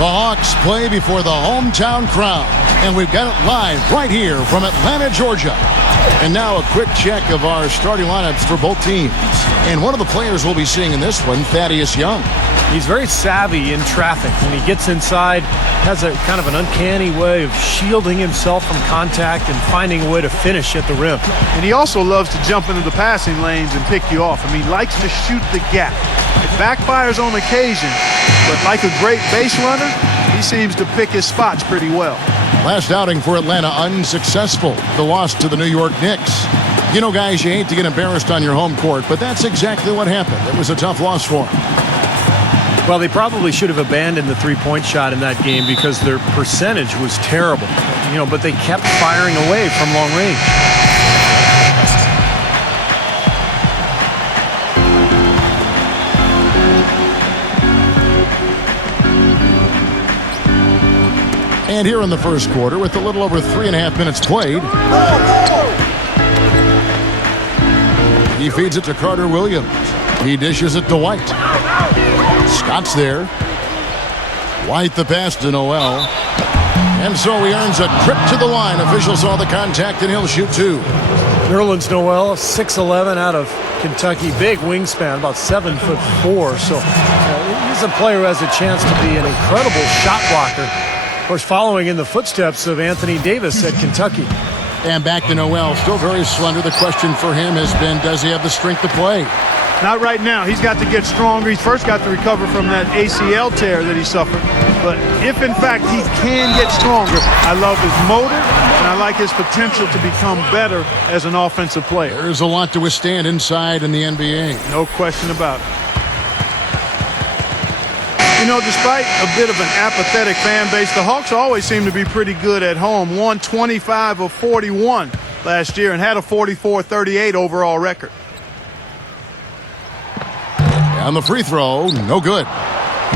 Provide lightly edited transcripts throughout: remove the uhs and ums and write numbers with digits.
The Hawks play before the hometown crowd, and we've got it live right here from Atlanta, Georgia. And now a quick check of our starting lineups for both teams. And one of the players we'll be seeing in this one, Thaddeus Young. He's very savvy in traffic. When he gets inside, has a kind of an uncanny way of shielding himself from contact and finding a way to finish at the rim. And he also loves to jump into the passing lanes and pick you off. I mean, he likes to shoot the gap. It backfires on occasion, but like a great base runner, he seems to pick his spots pretty well. Last outing for Atlanta unsuccessful. The loss to the New York Knicks. You know, guys, you hate to get embarrassed on your home court, but that's exactly what happened. It was a tough loss for them. Well, they probably should have abandoned the three-point shot in that game because their percentage was terrible. But they kept firing away from long range. And here in the first quarter, with a little over 3.5 minutes played, he feeds it to Carter Williams. He dishes it to White. Scott's there. White the pass to Noel. And so he earns a trip to the line. Official saw the contact, and he'll shoot two. Nerlens Noel, 6'11", out of Kentucky. Big wingspan, about 7'4". So he's a player who has a chance to be an incredible shot blocker. Of course, following in the footsteps of Anthony Davis at Kentucky. And back to Noel, still very slender. The question for him has been, does he have the strength to play? Not right now. He's got to get stronger. He's first got to recover from that ACL tear that he suffered. But if, in fact, he can get stronger, I love his motor, and I like his potential to become better as an offensive player. There's a lot to withstand inside in the NBA. No question about it. Despite a bit of an apathetic fan base, the Hawks always seem to be pretty good at home. Won 25 of 41 last year and had a 44-38 overall record. On the free throw, no good.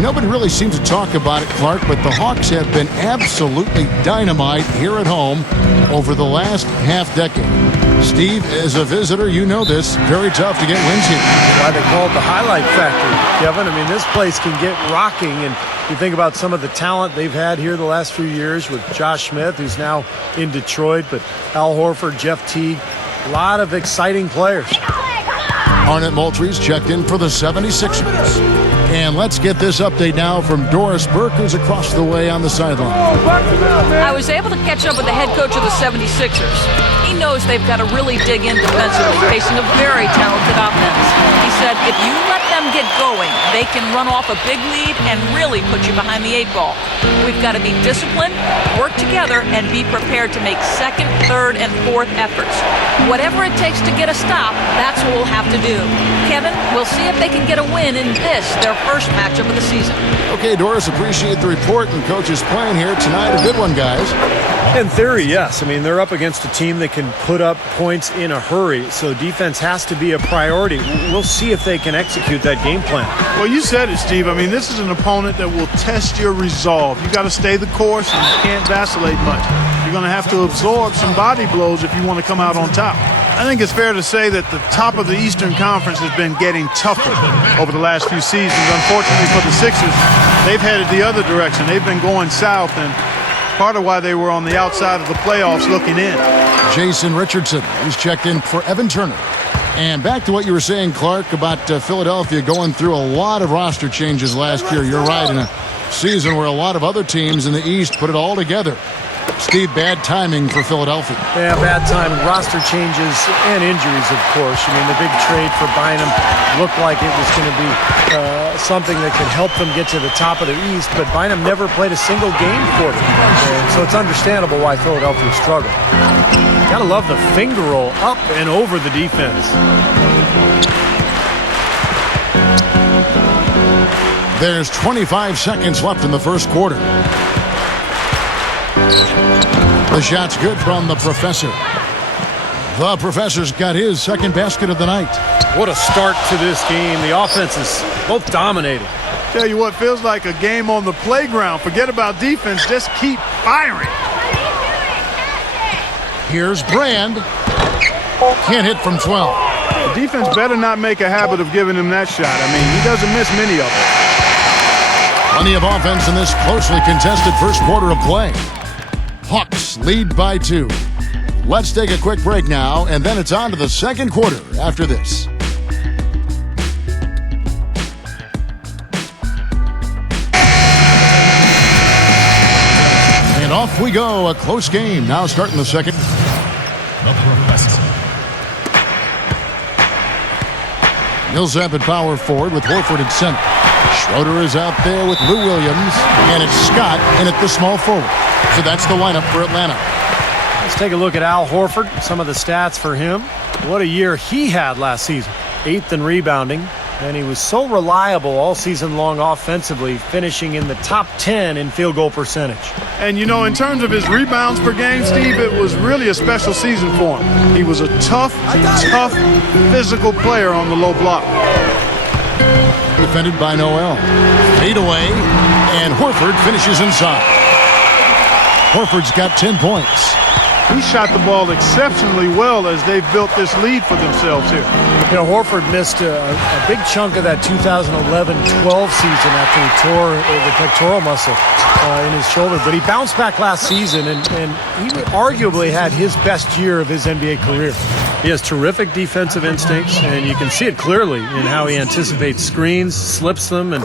Nobody really seems to talk about it, Clark, but the Hawks have been absolutely dynamite here at home over the last half-decade. Steve, as a visitor, you know this. Very tough to get wins here. Why they call it the highlight factory, Kevin. I mean, this place can get rocking, and you think about some of the talent they've had here the last few years with Josh Smith, who's now in Detroit, but Al Horford, Jeff Teague, a lot of exciting players. Arnett Moultries checked in for the 76ers. And let's get this update now from Doris Burke, who's across the way on the sideline. I was able to catch up with the head coach of the 76ers. He knows they've got to really dig in defensively, facing a very talented offense. He said, if you let them get going, they can run off a big lead and really put you behind the 8 ball. We've got to be disciplined, work together, and be prepared to make second, third, and fourth efforts. Whatever it takes to get a stop, that's what we'll have to do. Kevin, we'll see if they can get a win in this, their first matchup of the season. Okay, Doris, appreciate the report, and Coach is playing here tonight. A good one, guys. In theory, yes. I mean, they're up against a team that can put up points in a hurry, so defense has to be a priority. We'll see if they can execute that game plan. Well, you said it, Steve. I mean, this is an opponent that will test your resolve. You got to stay the course, and you can't vacillate much. You're going to have to absorb some body blows if you want to come out on top. I think it's fair to say that the top of the Eastern Conference has been getting tougher over the last few seasons. Unfortunately for the Sixers, they've headed the other direction. They've been going south, and part of why they were on the outside of the playoffs looking in. Jason Richardson, who's checked in for Evan Turner. And back to what you were saying, Clark, about Philadelphia going through a lot of roster changes last year. You're right, in a season where a lot of other teams in the East put it all together. Steve, bad timing for Philadelphia. Yeah, bad timing. Roster changes and injuries, of course. I mean, the big trade for Bynum looked like it was going to be something that could help them get to the top of the East, but Bynum never played a single game for them. And so it's understandable why Philadelphia struggled. Gotta love the finger roll up and over the defense. There's 25 seconds left in the first quarter. The shot's good from the Professor. The Professor's got his second basket of the night. What a start to this game. The offense is both dominating. Tell you what, feels like a game on the playground. Forget about defense, just keep firing. Here's Brand. Can't hit from 12. The defense better not make a habit of giving him that shot. I mean, he doesn't miss many of them. Plenty of offense in this closely contested first quarter of play. Hawks lead by 2. Let's take a quick break now, and then it's on to the second quarter after this. And off we go. A close game now starting the second. Millsap at power forward with Horford at center. Schroeder is out there with Lou Williams, and it's Scott in at the small forward. So that's the lineup for Atlanta. Let's take a look at Al Horford, some of the stats for him. What a year he had last season. 8th in rebounding, and he was so reliable all season long offensively, finishing in the top 10 in field goal percentage. And, you know, in terms of his rebounds per game, Steve, it was really a special season for him. He was a tough, physical player on the low block. Defended by Noel. Fade away, and Horford finishes inside. Horford's got 10 points. He shot the ball exceptionally well as they've built this lead for themselves here. You know, Horford missed a big chunk of that 2011-12 season after he tore the pectoral muscle in his shoulder. But he bounced back last season, and he arguably had his best year of his NBA career. He has terrific defensive instincts, and you can see it clearly in how he anticipates screens, slips them, and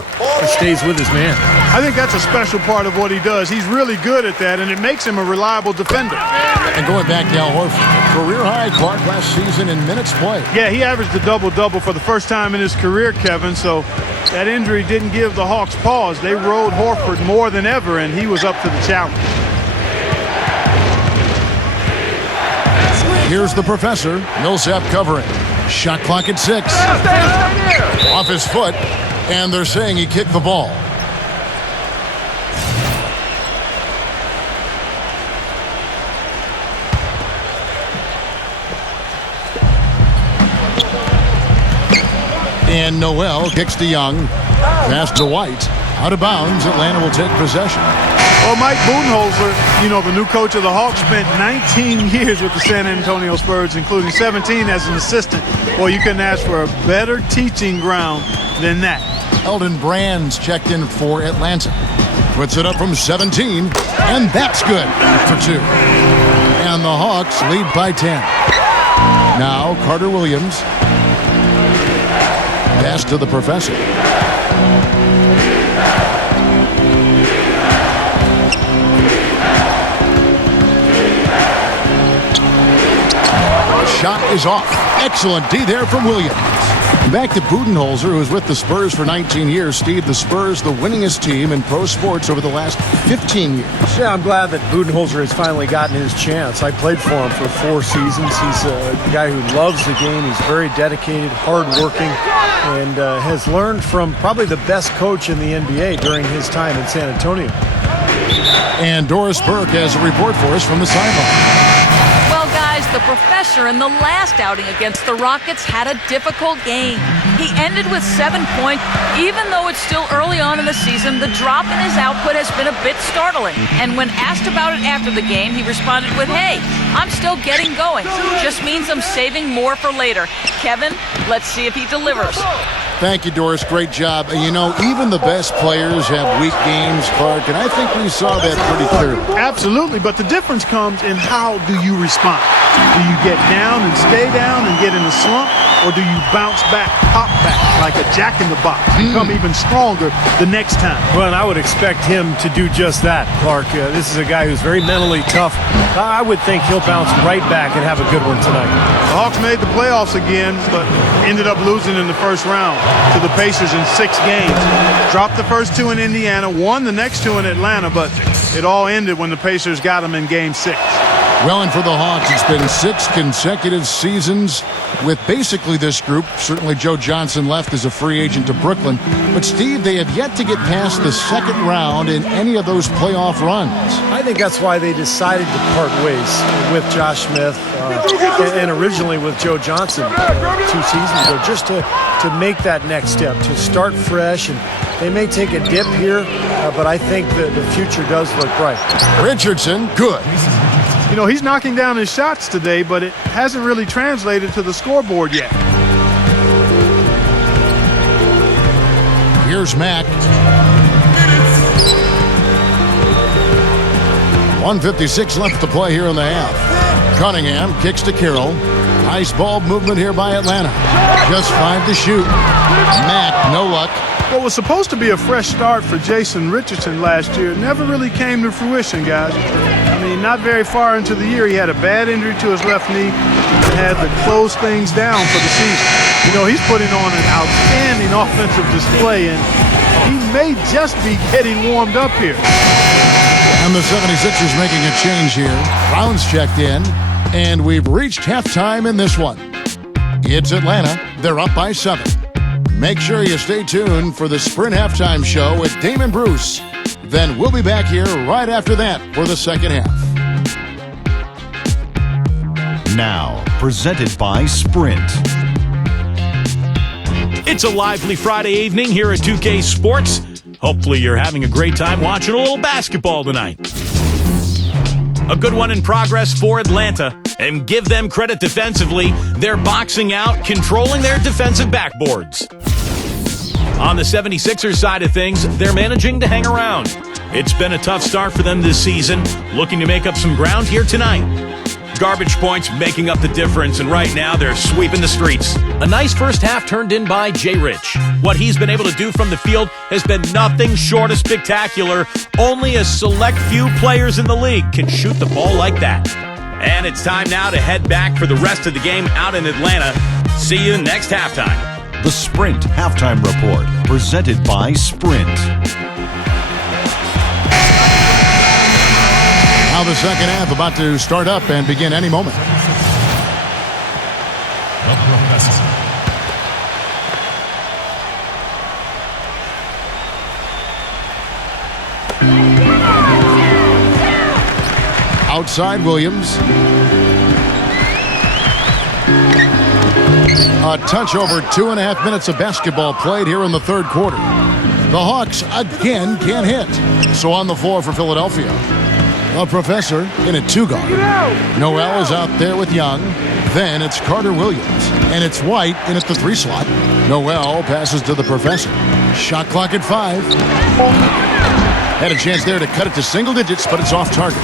stays with his man. I think that's a special part of what he does. He's really good at that, and it makes him a reliable defender. And going back to Al Horford, career high, Clark, last season in minutes played. Yeah, he averaged a double-double for the first time in his career, Kevin, so that injury didn't give the Hawks pause. They rode Horford more than ever, and he was up to the challenge. Here's the professor. Millsap covering. Shot clock at 6. Off his foot, and they're saying he kicked the ball. And Noel kicks to Young. Pass to White. Out of bounds. Atlanta will take possession. Well, Mike Budenholzer, you know, the new coach of the Hawks, spent 19 years with the San Antonio Spurs, including 17 as an assistant. Well, you couldn't ask for a better teaching ground than that. Eldon Brand's checked in for Atlanta. Puts it up from 17, and that's good for 2. And the Hawks lead by 10. Now Carter Williams. Pass to the professor. Shot is off. Excellent D there from Williams. Back to Budenholzer, who was with the Spurs for 19 years. Steve, the Spurs, the winningest team in pro sports over the last 15 years. Yeah, I'm glad that Budenholzer has finally gotten his chance. I played for him for 4 seasons. He's a guy who loves the game. He's very dedicated, hardworking, and has learned from probably the best coach in the NBA during his time in San Antonio. And Doris Burke has a report for us from the sideline. Well, guys, the professor in the last outing against the Rockets had a difficult game. He ended with 7 points. Even though it's still early on in the season, the drop in his output has been a bit startling. And when asked about it after the game, he responded with, "Hey, I'm still getting going. Just means I'm saving more for later." Kevin, let's see if he delivers. Thank you, Doris. Great job. You know, even the best players have weak games, Clark, and I think we saw that pretty clearly. Absolutely, but the difference comes in how do you respond. Do you get down and stay down and get in a slump, or do you bounce back, pop back like a jack-in-the-box, become even stronger the next time? Well, and I would expect him to do just that, Clark. This is a guy who's very mentally tough. I would think he'll bounce right back and have a good one tonight. The Hawks made the playoffs again, but ended up losing in the first round to the Pacers in 6 games. Dropped the first 2 in Indiana, won the next 2 in Atlanta, but it all ended when the Pacers got them in Game 6. Well, and for the Hawks, it's been 6 consecutive seasons with basically this group. Certainly Joe Johnson left as a free agent to Brooklyn. But, Steve, they have yet to get past the second round in any of those playoff runs. I think that's why they decided to part ways with Josh Smith and originally with Joe Johnson 2 seasons ago, just to make that next step, to start fresh. And they may take a dip here, but I think the future does look bright. Richardson, good. You know, he's knocking down his shots today, but it hasn't really translated to the scoreboard yet. Here's Mack. 1:56 left to play here in the half. Cunningham kicks to Carroll. Nice ball movement here by Atlanta. Just 5 to shoot. Mack, no luck. What was supposed to be a fresh start for Jason Richardson last year never really came to fruition, guys. I mean, not very far into the year, he had a bad injury to his left knee and had to close things down for the season. You know, he's putting on an outstanding offensive display, and he may just be getting warmed up here. And the 76ers making a change here. Brown's checked in, and we've reached halftime in this one. It's Atlanta. They're up by 7. Make sure you stay tuned for the Sprint Halftime Show with Damon Bruce. Then we'll be back here right after that for the second half. Now, presented by Sprint. It's a lively Friday evening here at 2K Sports. Hopefully you're having a great time watching a little basketball tonight. A good one in progress for Atlanta. And give them credit defensively. They're boxing out, controlling their defensive backboards. On the 76ers side of things, they're managing to hang around. It's been a tough start for them this season, looking to make up some ground here tonight. Garbage points making up the difference, and right now they're sweeping the streets. A nice first half turned in by Jay Rich. What he's been able to do from the field has been nothing short of spectacular. Only a select few players in the league can shoot the ball like that. And it's time now to head back for the rest of the game out in Atlanta. See you next halftime. The Sprint Halftime Report, presented by Sprint. Now the second half about to start up and begin any moment. Outside Williams. A touch over 2.5 minutes of basketball played here in the third quarter. The Hawks again can't hit. So on the floor for Philadelphia. A Professor in a 2-guard. Noel is out there with Young. Then it's Carter Williams. And it's White in at the 3 slot. Noel passes to the Professor. Shot clock at 5. Had a chance there to cut it to single digits, but it's off target.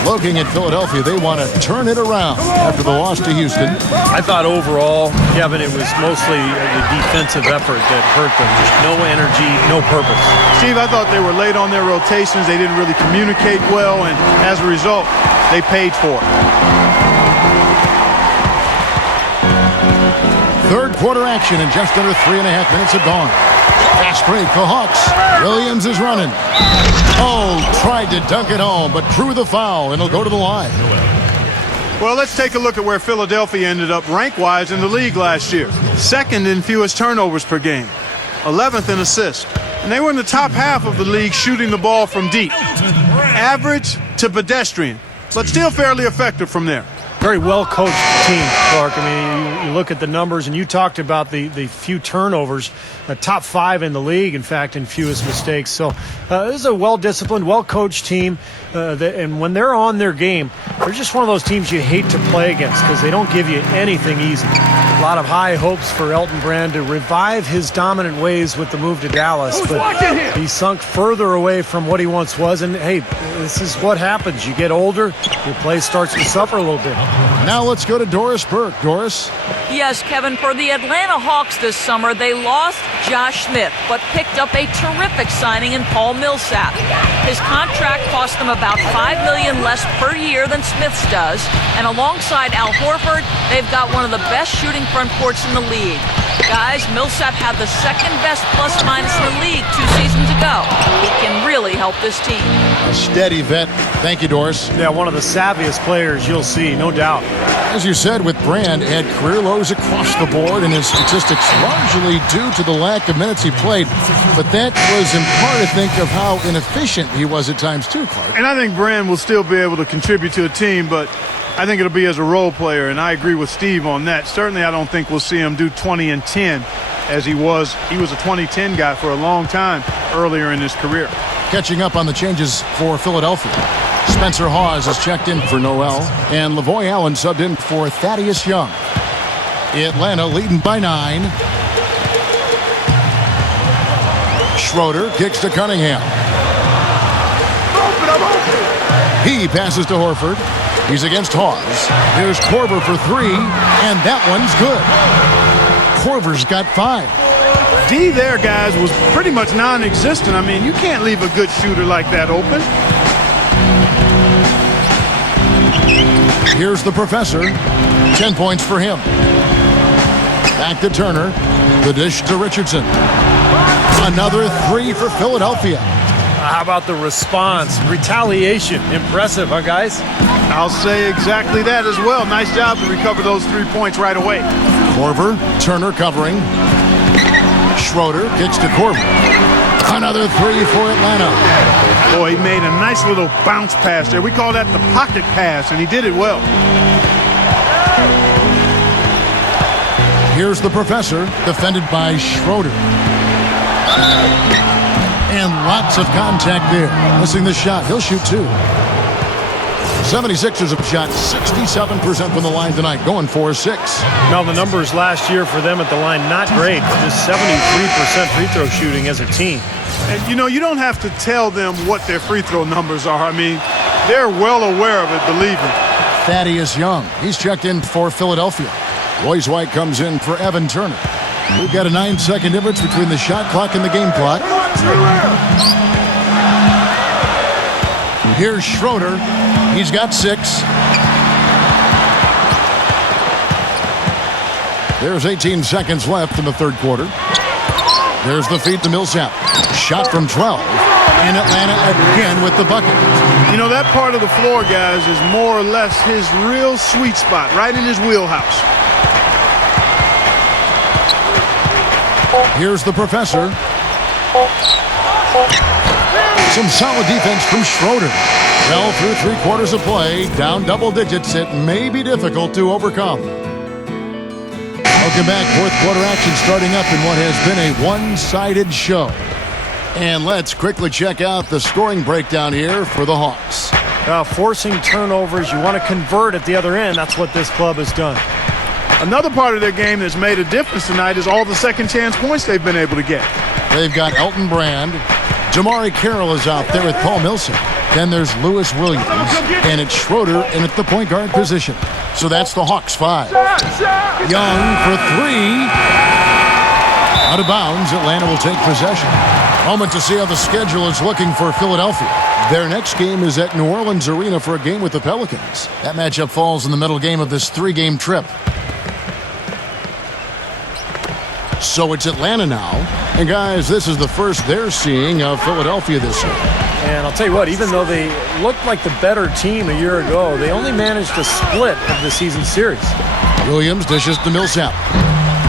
Looking at Philadelphia, they want to turn it around after the loss to Houston. I thought overall, Kevin, it was mostly the defensive effort that hurt them. Just no energy, no purpose. Steve, I thought they were late on their rotations. They didn't really communicate well, and as a result, they paid for it. Third quarter action, and just under 3.5 minutes have gone. Fast break for Hawks. Williams is running. Oh, tried to dunk it home, but drew the foul, and it'll go to the line. Well, let's take a look at where Philadelphia ended up rank-wise in the league last year. Second in fewest turnovers per game. 11th in assists. And they were in the top half of the league shooting the ball from deep. Average to pedestrian, but still fairly effective from there. Very well-coached team, Clark. I mean, you look at the numbers, and you talked about the few turnovers, top 5 in the league, in fact, in fewest mistakes. So this is a well-disciplined, well-coached team, and when they're on their game, they're just one of those teams you hate to play against because they don't give you anything easy. A lot of high hopes for Elton Brand to revive his dominant ways with the move to Dallas, but he sunk further away from what he once was, and hey, this is what happens. You get older, your play starts to suffer a little bit. Now let's go to Doris Burke. Doris? Yes, Kevin, for the Atlanta Hawks this summer, they lost Josh Smith, but picked up a terrific signing in Paul Millsap. His contract cost them about $5 million less per year than Smith's does, and alongside Al Horford, they've got one of the best shooting front courts in the league. Guys, Millsap had the second best plus-minus in the league 2 seasons ago. He can really help this team. A steady vet. Thank you, Doris. Yeah, one of the savviest players you'll see, no doubt. As you said, with Brand, had career lows across the board, and his statistics largely due to the lack of minutes he played. But that was in part, I think, of how inefficient he was at times too, Clark. And I think Brand will still be able to contribute to a team, but I think it'll be as a role player, and I agree with Steve on that. Certainly I don't think we'll see him do 20 and 10 as he was. He was a 20-10 guy for a long time earlier in his career. Catching up on the changes for Philadelphia. Spencer Hawes has checked in for Noel, and Lavoy Allen subbed in for Thaddeus Young. Atlanta leading by 9. Schroeder kicks to Cunningham. He passes to Horford. He's against Hawes. Here's Korver for three, and that one's good. Korver's got 5. D there, guys, was pretty much non-existent. I mean, you can't leave a good shooter like that open. Here's the professor. 10 points for him. Back to Turner. The dish to Richardson. Another 3 for Philadelphia. How about the response? Retaliation. Impressive, huh, guys? I'll say exactly that as well. Nice job to recover those 3 points right away. Korver, Turner covering. Schroeder kicks to Korver. Another 3 for Atlanta. Boy, he made a nice little bounce pass there. We call that the pocket pass, and he did it well. Here's the professor, defended by Schroeder. And lots of contact there. Missing the shot. He'll shoot 2. 76ers have shot 67% from the line tonight, going 4-6. Now, the numbers last year for them at the line, not great. Just 73% free throw shooting as a team. And, you know, you don't have to tell them what their free throw numbers are. I mean, they're well aware of it, believe me. Thaddeus Young. He's checked in for Philadelphia. Royce White comes in for Evan Turner. We've got a 9-second difference between the shot clock and the game clock. Here's Schroeder. He's got 6. There's 18 seconds left in the third quarter. There's the feed to Millsap. Shot from 12. And Atlanta again with the bucket. You know, that part of the floor, guys, is more or less his real sweet spot, right in his wheelhouse. Here's the professor. Some solid defense from Schroeder. Well, through 3 quarters of play, down double digits, it may be difficult to overcome. Welcome back. Fourth quarter action starting up in what has been a one-sided show. And let's quickly check out the scoring breakdown here for the Hawks. Forcing turnovers, you want to convert at the other end. That's what this club has done. Another part of their game that's made a difference tonight is all the second chance points they've been able to get. They've got Elton Brand. MyCareer is out there with Paul Millsap. Then there's Lewis Williams. And it's Schroeder in at the point guard position. So that's the Hawks 5. Young for 3. Out of bounds, Atlanta will take possession. Moment to see how the schedule is looking for Philadelphia. Their next game is at New Orleans Arena for a game with the Pelicans. That matchup falls in the middle game of this 3-game trip. So it's Atlanta now. And guys, this is the first they're seeing of Philadelphia this year. And I'll tell you what, even though they looked like the better team a year ago, they only managed a split of the season series. Williams dishes to Millsap.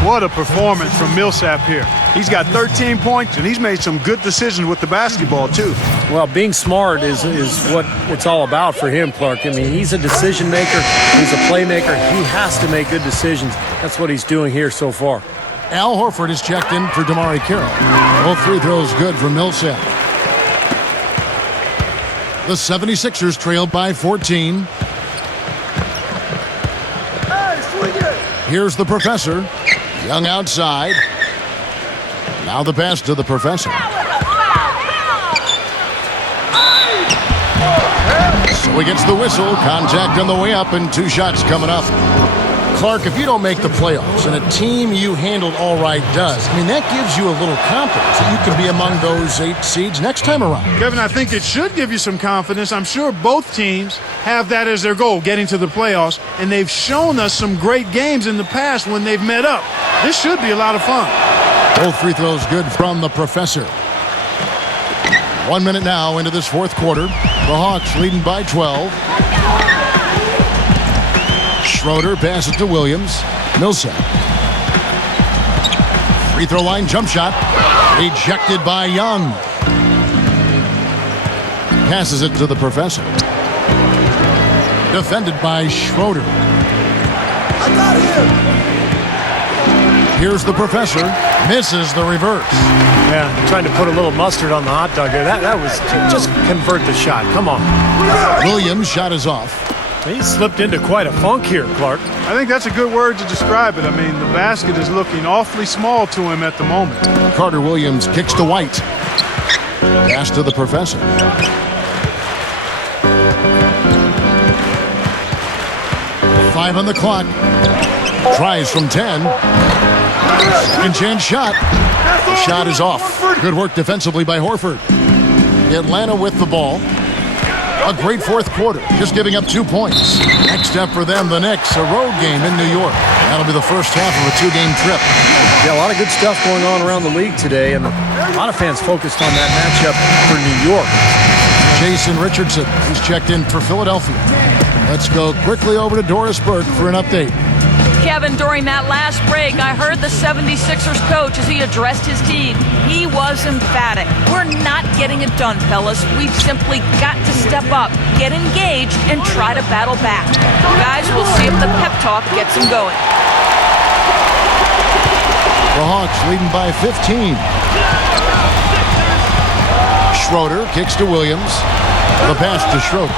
What a performance from Millsap here. He's got 13 points, and he's made some good decisions with the basketball, too. Well, being smart is what it's all about for him, Clark. I mean, he's a decision maker. He's a playmaker. He has to make good decisions. That's what he's doing here so far. Al Horford is checked in for MyCareer. Both free throws good for Millsap. The 76ers trail by 14. Here's the professor. Young outside. Now the pass to the professor. So he gets the whistle. Contact on the way up and 2 shots coming up. Clark, if you don't make the playoffs and a team you handled all right does, I mean, that gives you a little confidence that you can be among those 8 seeds next time around. Kevin, I think it should give you some confidence. I'm sure both teams have that as their goal, getting to the playoffs, and they've shown us some great games in the past when they've met up. This should be a lot of fun. Both free throws good from the professor. 1 minute now into this fourth quarter. The Hawks leading by 12. Schroeder passes to Williams. Millsap. Free throw line jump shot. Ejected by Young. Passes it to the professor. Defended by Schroeder. I got him. Here's the professor. Misses the reverse. Yeah, trying to put a little mustard on the hot dog there. That was just convert the shot. Come on. Williams' shot is off. He slipped into quite a funk here, Clark. I think that's a good word to describe it. I mean, the basket is looking awfully small to him at the moment. Carter Williams kicks to White. Pass to the professor. 5 on the clock. Tries from 10. Second chance shot. The shot is off. Good work defensively by Horford. Atlanta with the ball. A great fourth quarter, just giving up 2 points. Next up for them, the Knicks, a road game in New York. That'll be the first half of a 2-game trip. Yeah, a lot of good stuff going on around the league today, and a lot of fans focused on that matchup for New York. Jason Richardson, who's checked in for Philadelphia. Let's go quickly over to Doris Burke for an update. Kevin, during that last break, I heard the 76ers coach as he addressed his team. He was emphatic. We're not getting it done, fellas. We've simply got to step up, get engaged, and try to battle back. Guys, we'll see if the pep talk gets them going. The Hawks leading by 15. Schroeder kicks to Williams. The pass to Schroeder.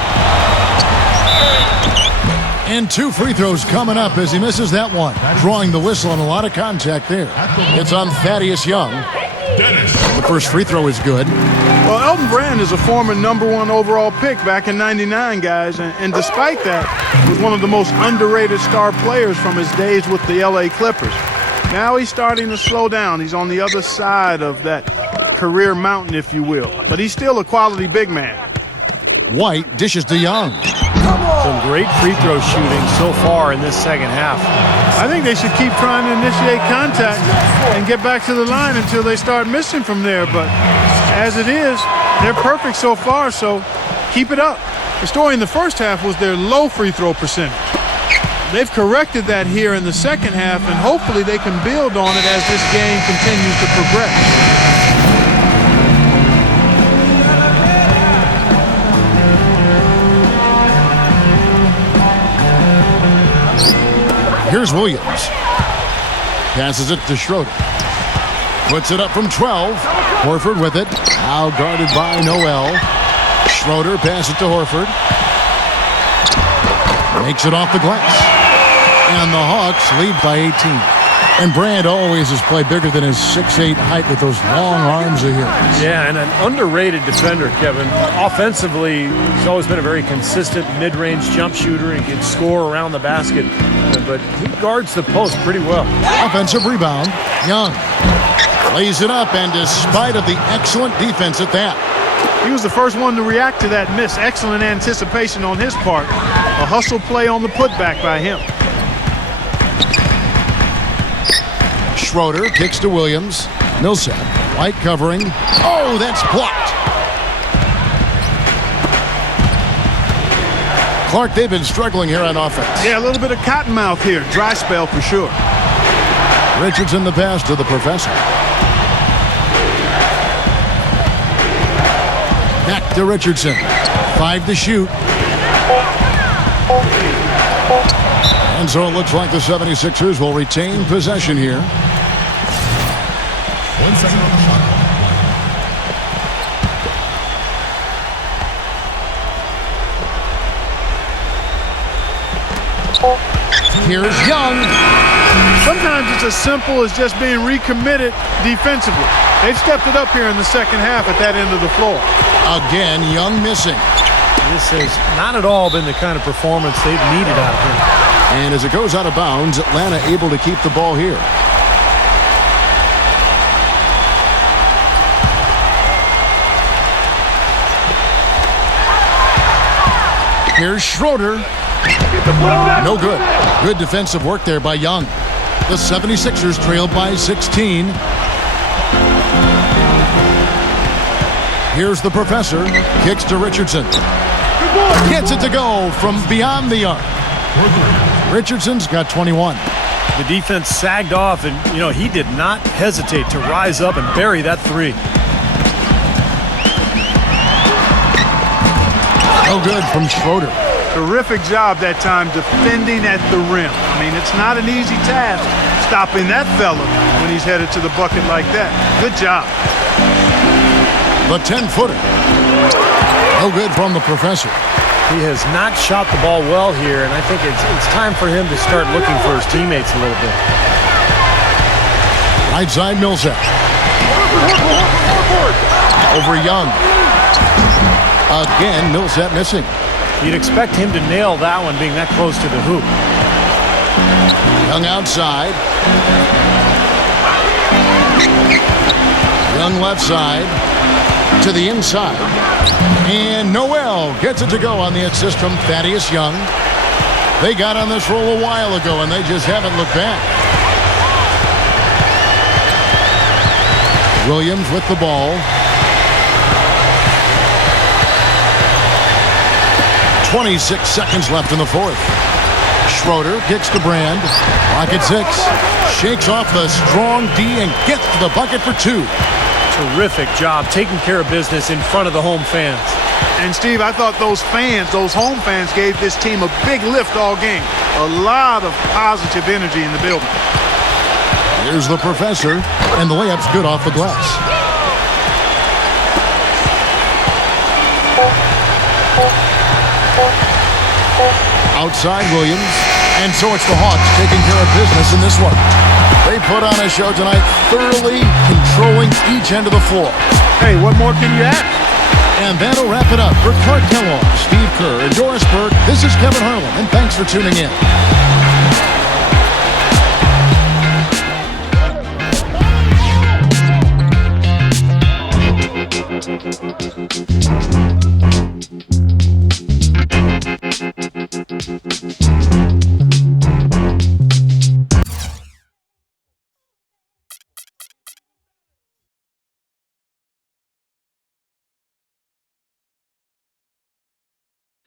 And 2 free throws coming up as he misses that one. Drawing the whistle and a lot of contact there. It's on Thaddeus Young. The first free throw is good. Well, Elton Brand is a former #1 overall pick back in '99, guys. And despite that, was one of the most underrated star players from his days with the LA Clippers. Now he's starting to slow down. He's on the other side of that career mountain, if you will. But he's still a quality big man. White dishes to Young. Some great free throw shooting so far in this second half. I think they should keep trying to initiate contact and get back to the line until they start missing from there. But as it is, they're perfect so far, so keep it up. The story in the first half was their low free throw percentage. They've corrected that here in the second half, and hopefully they can build on it as this game continues to progress. Here's Williams. Passes it to Schroeder. Puts it up from 12. Horford with it. Now guarded by Noel. Schroeder passes it to Horford. Makes it off the glass. And the Hawks lead by 18. And Brand always has played bigger than his 6'8" height with those long arms of his. Yeah, and an underrated defender, Kevin. Offensively, he's always been a very consistent mid-range jump shooter. He can score around the basket, but he guards the post pretty well. Offensive rebound. Young lays it up, and despite of the excellent defense at that. He was the first one to react to that miss. Excellent anticipation on his part. A hustle play on the putback by him. Schroeder kicks to Williams. Millsap. White covering. Oh, that's blocked. Clark, they've been struggling here on offense. Yeah, a little bit of cottonmouth here. Dry spell for sure. Richardson the pass to the professor. Back to Richardson. 5 to shoot. And so it looks like the 76ers will retain possession here. 1 second on the shot. Here's Young. Sometimes it's as simple as just being recommitted defensively. They've stepped it up here in the second half at that end of the floor. Again, Young missing. This has not at all been the kind of performance they've needed out of him. And as it goes out of bounds, Atlanta able to keep the ball here. Here's Schroeder. No good. Good defensive work there by Young. The 76ers trail by 16. Here's the professor. Kicks to Richardson. Gets it to go from beyond the arc. Richardson's got 21. The defense sagged off, and, he did not hesitate to rise up and bury that three. No good from Schroeder. Terrific job that time defending at the rim. I mean, it's not an easy task stopping that fella when he's headed to the bucket like that. Good job. The 10-footer. No good from the professor. He has not shot the ball well here, and I think it's time for him to start looking for his teammates a little bit. Right side, Millsap. Over Young. Again, Millsap missing. You'd expect him to nail that one being that close to the hoop. Young outside. Young left side to the inside. And Noel gets it to go on the assist from Thaddeus Young. They got on this roll a while ago, and they just haven't looked back. Williams with the ball. 26 seconds left in the fourth. Schroeder kicks to Brand. Clock at 6. Shakes off the strong D and gets to the bucket for 2. Terrific job taking care of business in front of the home fans. And, Steve, I thought those home fans, gave this team a big lift all game. A lot of positive energy in the building. Here's the professor, and the layup's good off the glass. Outside Williams, and so it's the Hawks taking care of business in this one. They put on a show tonight, thoroughly controlling each end of the floor. Hey, what more can you ask? And that'll wrap it up for Clark Kellogg, Steve Kerr, and Doris Burke. This is Kevin Harlan, and thanks for tuning in.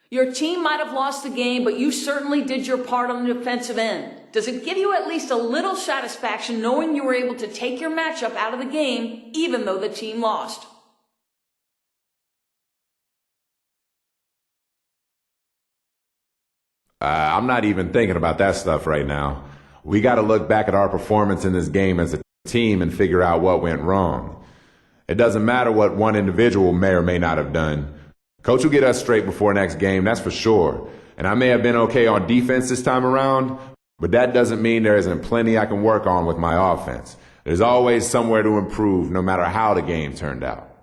Your team might have lost the game, but you certainly did your part on the defensive end. Does it give you at least a little satisfaction knowing you were able to take your matchup out of the game, even though the team lost? I'm not even thinking about that stuff right now. We got to look back at our performance in this game as a team and figure out what went wrong. It doesn't matter what one individual may or may not have done. Coach will get us straight before next game, that's for sure. And I may have been okay on defense this time around, but that doesn't mean there isn't plenty I can work on with my offense. There's always somewhere to improve, no matter how the game turned out.